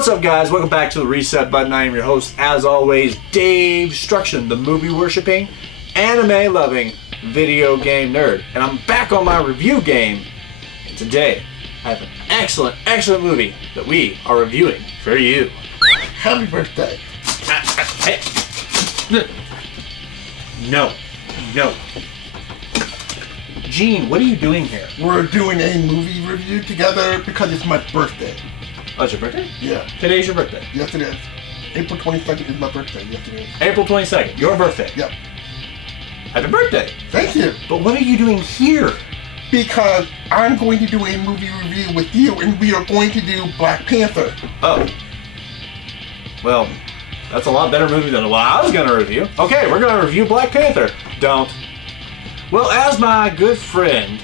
What's up, guys? Welcome back to the Reset Button. I am your host, as always, Davestruction, the movie-worshipping, anime-loving video game nerd. And I'm back on my review game. And today, I have an excellent, excellent movie that we are reviewing for you. Happy birthday. Hey. No. No. Gene, what are you doing here? We're doing a movie review together because it's my birthday. Oh, it's your birthday? Yeah. Today's your birthday? Yes, it is. April 22nd is my birthday. Yes, it is. April 22nd, your birthday? Yep. Happy birthday. Thank you. But what are you doing here? Because I'm going to do a movie review with you, and we are going to do Black Panther. Oh. Well, that's a lot better movie than what I was going to review. Okay, we're going to review Black Panther. Don't. Well, as my good friend,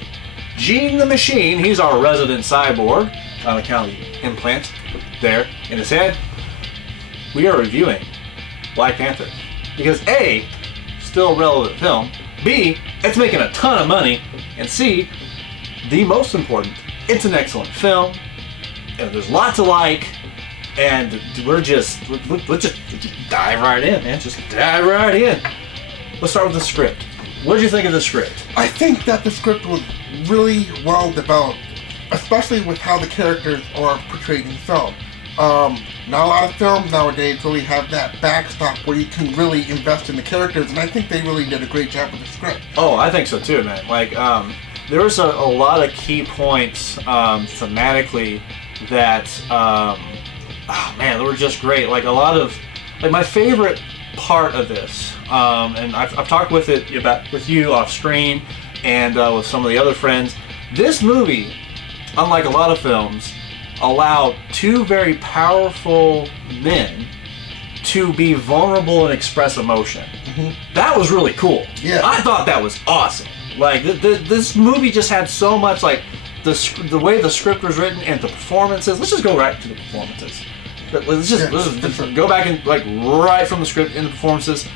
Gene the Machine, he's our resident cyborg, on account of the implant there in his head, we are reviewing Black Panther. Because A, still a relevant film, B, it's making a ton of money, and C, the most important, it's an excellent film, and there's lots to like, and let's just dive right in, man. Just dive right in. Let's start with the script. What did you think of the script? I think that the script was really well developed, especially with how the characters are portrayed in the film. Not a lot of films nowadays really have that backstop where you can really invest in the characters, and I think they really did a great job with the script. Oh, I think so too, man. Like, there was a lot of key points thematically that, oh man, they were just great. Like, a lot of, like, my favorite part of this, and I've talked with you off screen and with some of the other friends. This movie, unlike a lot of films, allowed two very powerful men to be vulnerable and express emotion. Mm-hmm. That was really cool. Yeah, I thought that was awesome. Like, this movie just had so much, like, the way the script was written and the performances. Let's just go right to the performances. Let's just go back and, like, right from the script into the performances.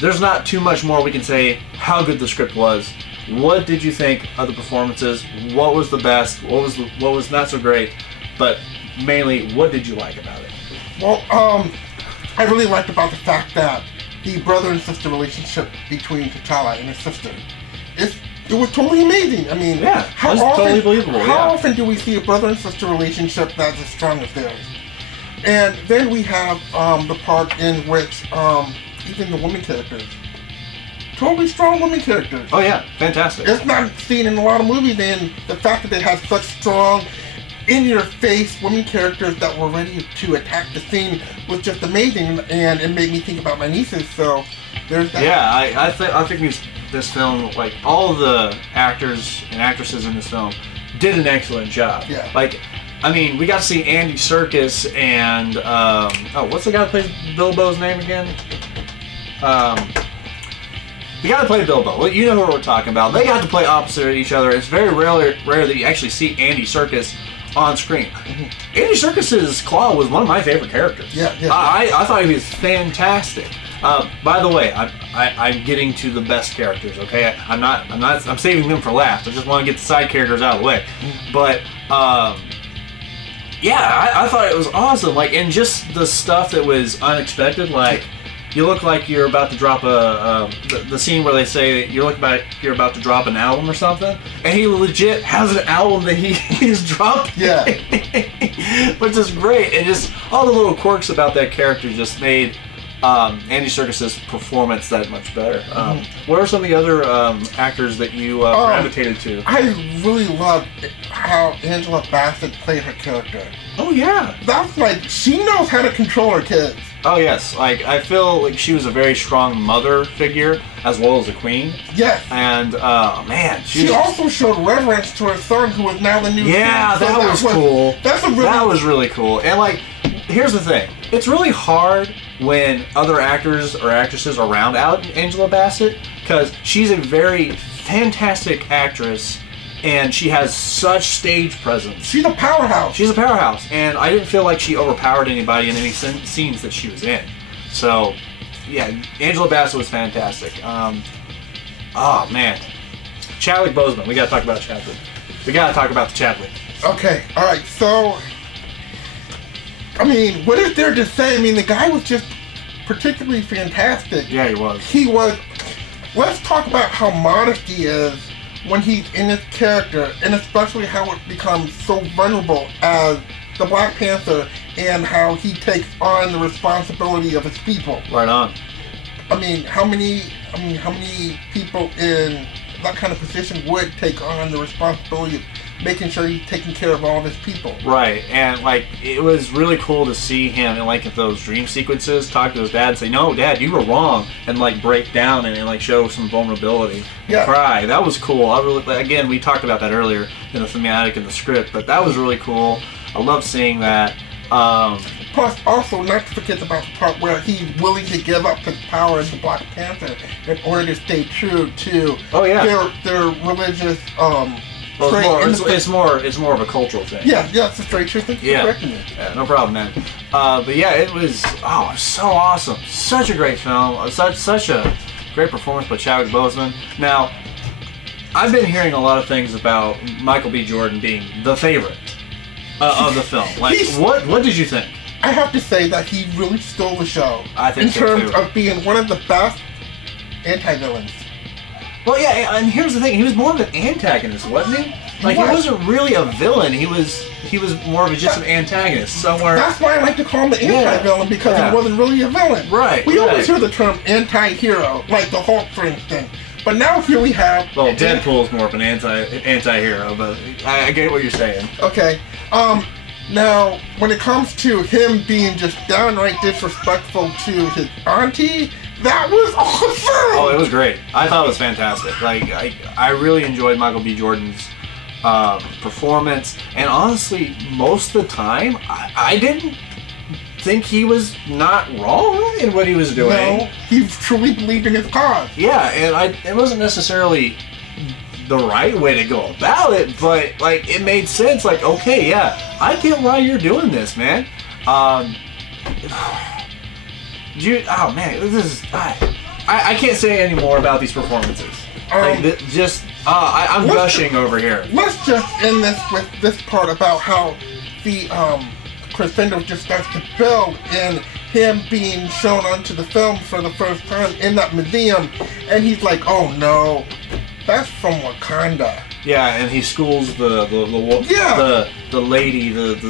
There's not too much more we can say how good the script was. What did you think of the performances? What was the best? What was not so great? But mainly, what did you like about it? Well, I really liked about the fact that the brother and sister relationship between T'Challa and his sister, it was totally amazing. I mean, yeah, how often, totally believable. How often do we see a brother and sister relationship that's as strong as theirs? And then we have the part in which even the women characters, totally strong women characters. Oh yeah, fantastic. It's not seen in a lot of movies, and the fact that they have such strong, in-your-face women characters that were ready to attack the scene was just amazing, and it made me think about my nieces. So there's that. Yeah, I think this film, like, all of the actors and actresses in this film did an excellent job. Yeah. Like, I mean, we got to see Andy Serkis and what's the guy that plays Bilbo's name again? The guy that played Bilbo. Well, you know who we're talking about. They got to play opposite each other. It's very rare that you actually see Andy Serkis on screen. Mm-hmm. Andy Serkis's Claw was one of my favorite characters. Yeah. I thought he was fantastic. By the way, I'm getting to the best characters. Okay, I'm saving them for last. I just want to get the side characters out of the way. Mm-hmm. But yeah, I thought it was awesome. Like, and just the stuff that was unexpected. Like, you look like you're about to drop the scene where they say you're about to drop an album or something, and he legit has an album that he's dropping. Yeah. Which is great, and just all the little quirks about that character just made Andy Serkis's performance that much better. What are some of the other actors that you gravitated to? I really loved how Angela Bassett played her character. Oh yeah, that's like, she knows how to control her kids. Oh yes, like, I feel like she was a very strong mother figure as well as a queen. Yes. And man, she also showed reverence to her son, who is now the new king. Yeah, that was cool. That was really cool. And, like, here's the thing: it's really hard when other actors or actresses are around Angela Bassett, because she's a very fantastic actress. And she has such stage presence. She's a powerhouse. She's a powerhouse. And I didn't feel like she overpowered anybody in any scenes that she was in. So, yeah, Angela Bassett was fantastic. Oh, man. Chadwick Boseman. We got to talk about Chadwick. We got to talk about the Chadwick. Okay, alright, so I mean, what is there to say? I mean, the guy was just particularly fantastic. Yeah, he was. He was. Let's talk about how modest he is when he's in his character, and especially how it becomes so vulnerable as the Black Panther, and how he takes on the responsibility of his people. Right on. I mean, how many people in that kind of position would take on the responsibility of making sure he's taking care of all of his people? Right, and like it was really cool to see him in like those dream sequences talk to his dad and say, "No, Dad, you were wrong," and like break down and like show some vulnerability. Yeah. Cry. That was cool. I really, again, we talked about that earlier in the thematic and the script, but that was really cool. I love seeing that. Plus, also, not to forget about the part where he's willing to give up his power as the Black Panther in order to stay true to their religious Well, it's more of a cultural thing. Yeah, it's a very true thing. Yeah, no problem, man. But yeah, it was so awesome. Such a great film. Such a great performance by Chadwick Boseman. Now, I've been hearing a lot of things about Michael B. Jordan being the favorite of the film. Like, what did you think? I have to say that he really stole the show. I think so, in terms of being one of the best anti-villains. Well, yeah, and here's the thing: he was more of an antagonist, wasn't he? Like, he wasn't really a villain. He was more of just an antagonist somewhere. That's why I like to call him the anti-villain, because he wasn't really a villain. Right. We always hear the term anti-hero, like the Hulk, for instance. But now here we have. Well, Deadpool's more of an anti-hero, but I get what you're saying. Okay. Now, when it comes to him being just downright disrespectful to his auntie, that was awesome! Oh, it was great. I thought it was fantastic. Like, I really enjoyed Michael B. Jordan's performance, and honestly, most of the time, I didn't think he was not wrong in what he was doing. No, he truly believed in his cause. Yeah, and it wasn't necessarily the right way to go about it, but like it made sense. Like, okay, yeah, I get why you're doing this, man. Oh man, this is I can't say any more about these performances. I'm gushing over here. Let's just end this with this part about how the crescendo just starts to build in him being shown onto the film for the first time in that museum, and he's like, "Oh no, that's from Wakanda." Yeah, and he schools the lady, that's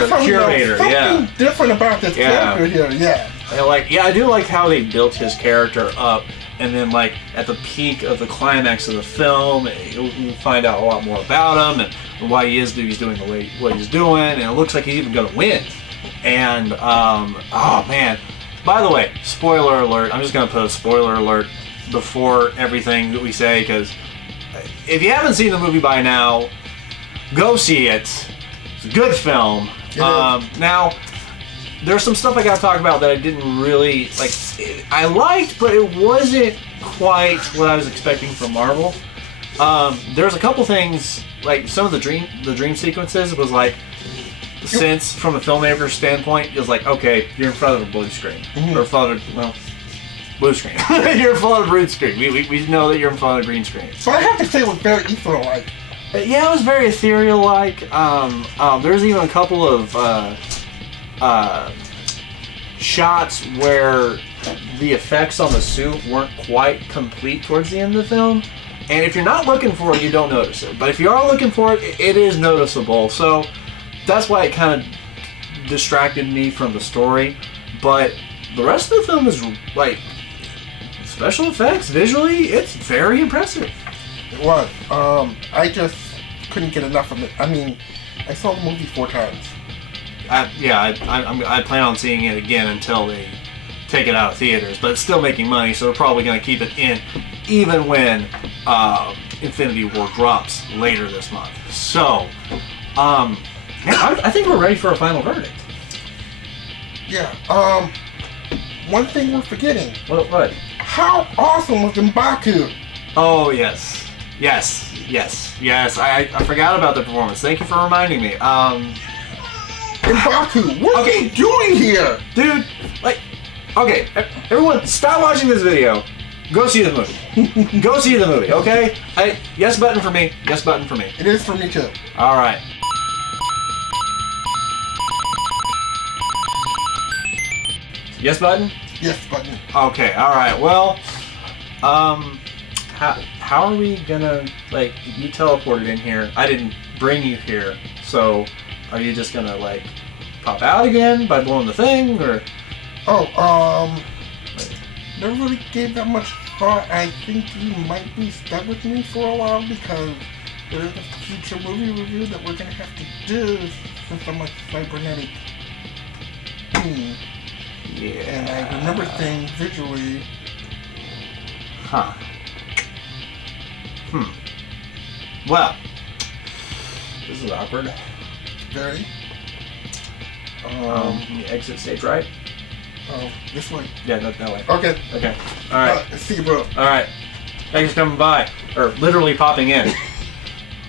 the how curator. We know something different about this character here. Yeah. I do like how they built his character up, and then like at the peak of the climax of the film, you'll find out a lot more about him and why he's doing what he's doing, and it looks like he's even going to win. And oh man! By the way, spoiler alert! I'm just going to put a spoiler alert before everything that we say, because if you haven't seen the movie by now, go see it. It's a good film. Now, there's some stuff I gotta talk about that I didn't really like. I liked, but it wasn't quite what I was expecting from Marvel. There's a couple things, like some of the dream sequences was like, since from a filmmaker's standpoint, it was like, okay, you're in front of a blue screen, or in front of blue screen. You're in front of a green screen. We know that you're in front of a green screen. So I have to say it was very ethereal-like. Yeah, it was very ethereal-like. There's even a couple of shots where the effects on the suit weren't quite complete towards the end of the film. And if you're not looking for it, you don't notice it. But if you are looking for it, it is noticeable. So that's why it kind of distracted me from the story. But the rest of the film is like, special effects, visually, it's very impressive. It was. I just couldn't get enough of it. I mean, I saw the movie 4 times. I plan on seeing it again until they take it out of theaters, but it's still making money, so they're probably going to keep it in even when Infinity War drops later this month. So, I think we're ready for a final verdict. Yeah. One thing we're forgetting. What? How awesome was M'Baku? Oh, yes. I forgot about the performance. Thank you for reminding me. M'Baku, what are you doing here? Dude, like, okay, everyone, stop watching this video. Go see the movie. Go see the movie, okay? Yes button for me. Yes button for me. It is for me, too. All right. Yes button? Yes button. Okay, alright, well, how are we gonna, like, you teleported in here, I didn't bring you here, so are you just gonna, like, pop out again by blowing the thing, or? Oh, never really gave that much thought. I think you might be stuck with me for a while because there is a future movie review that we're gonna have to do since I'm a cybernetic being. Yeah. And I remember things visually. Huh. Well, this is awkward. Very. You exit stage right? Oh, this way. Yeah, that way. Okay. Okay. Alright. See you, bro. Alright. Thanks for coming by. Or literally popping in.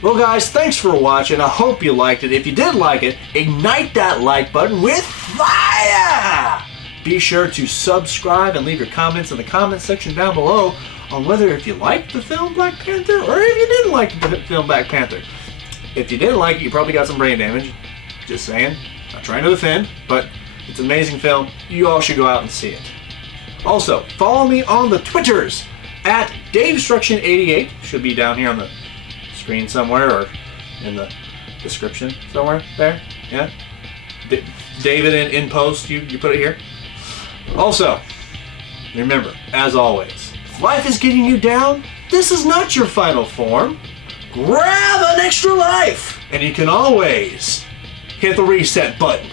Well, guys, thanks for watching. I hope you liked it. If you did like it, ignite that like button with fire! Be sure to subscribe and leave your comments in the comment section down below on whether if you liked the film Black Panther or if you didn't like the film Black Panther. If you didn't like it, you probably got some brain damage. Just saying. Not trying to offend, but it's an amazing film. You all should go out and see it. Also, follow me on the Twitters at Davestruction88. Should be down here on the screen somewhere or in the description somewhere there. Yeah? David in post, you put it here. Also, remember, as always, if life is getting you down, this is not your final form. Grab an extra life, and you can always hit the reset button.